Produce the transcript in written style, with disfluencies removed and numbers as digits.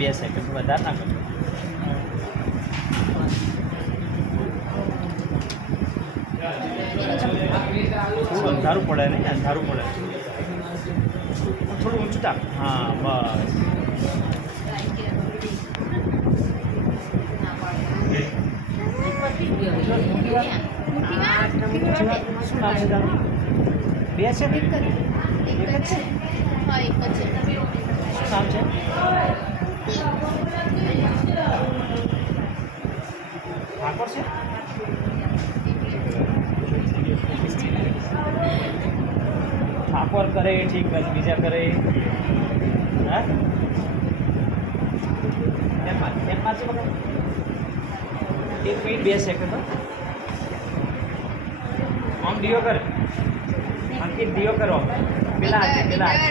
2 second વધારે ના કરજો. થોડું અંધારું પડે નહીં, અંધારું પડે. થોડું ઊંચું તાક. હા બસ. શું નામ છે તારું? 2 છે? એક જ છે? શું નામ છે? ઠાકોર છે? ઠાકોર કરે એ ઠીક, બસ બીજા કરે હા એમાં છે બગા. 1 મિનિટ 2 સેકન્ડ. આમ ડીઓ કર અંકિત, ડીઓ કરો પેલા હાથે, પેલા હાથે.